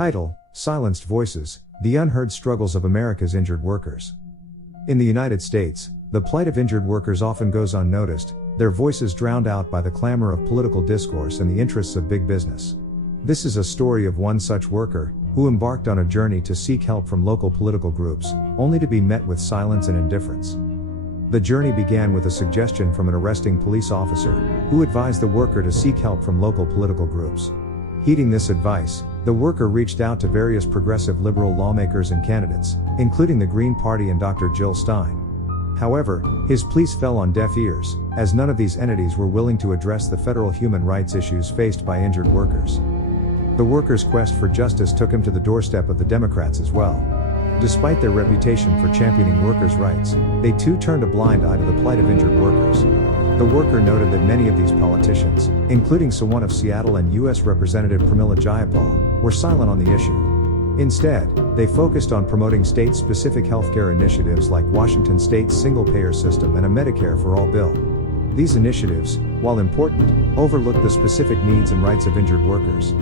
Title: Silenced Voices, The Unheard Struggles of America's Injured Workers. In the United States, the plight of injured workers often goes unnoticed, their voices drowned out by the clamor of political discourse and the interests of big business. This is a story of one such worker, who embarked on a journey to seek help from local political groups, only to be met with silence and indifference. The journey began with a suggestion from an arresting police officer, who advised the worker to seek help from local political groups. Heeding this advice, the worker reached out to various progressive liberal lawmakers and candidates, including the Green Party and Dr. Jill Stein. However, his pleas fell on deaf ears, as none of these entities were willing to address the federal human rights issues faced by injured workers. The workers' quest for justice took him to the doorstep of the Democrats as well. Despite their reputation for championing workers' rights, they too turned a blind eye to the plight of injured workers. The worker noted that many of these politicians, including someone of Seattle and U.S. Representative Pramila Jayapal, were silent on the issue. Instead, they focused on promoting state-specific healthcare initiatives like Washington State's single-payer system and a Medicare for All bill. These initiatives, while important, overlooked the specific needs and rights of injured workers.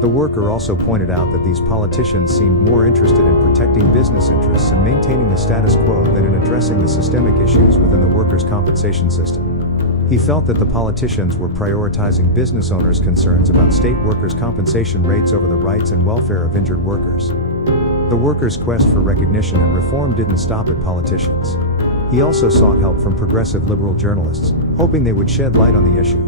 The worker also pointed out that these politicians seemed more interested in protecting business interests and maintaining the status quo than in addressing the systemic issues within the workers' compensation system. He felt that the politicians were prioritizing business owners' concerns about state workers' compensation rates over the rights and welfare of injured workers. The workers' quest for recognition and reform didn't stop at politicians. He also sought help from progressive liberal journalists, hoping they would shed light on the issue.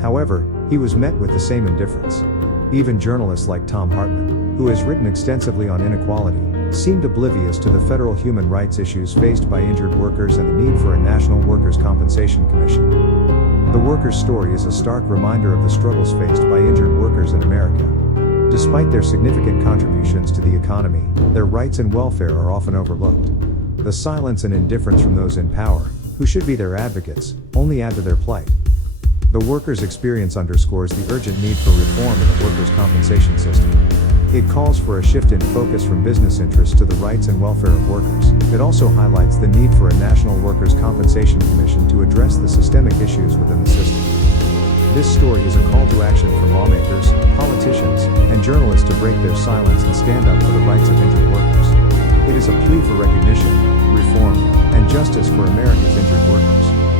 However, he was met with the same indifference. Even journalists like Tom Hartman, who has written extensively on inequality, seemed oblivious to the federal human rights issues faced by injured workers and the need for a national workers' compensation commission. The workers' story is a stark reminder of the struggles faced by injured workers in America. Despite their significant contributions to the economy, their rights and welfare are often overlooked. The silence and indifference from those in power, who should be their advocates, only add to their plight. The workers' experience underscores the urgent need for reform in the workers' compensation system. It calls for a shift in focus from business interests to the rights and welfare of workers. It also highlights the need for a national workers' compensation commission to address the systemic issues within the system. This story is a call to action for lawmakers, politicians, and journalists to break their silence and stand up for the rights of injured workers. It is a plea for recognition, reform, and justice for America's injured workers.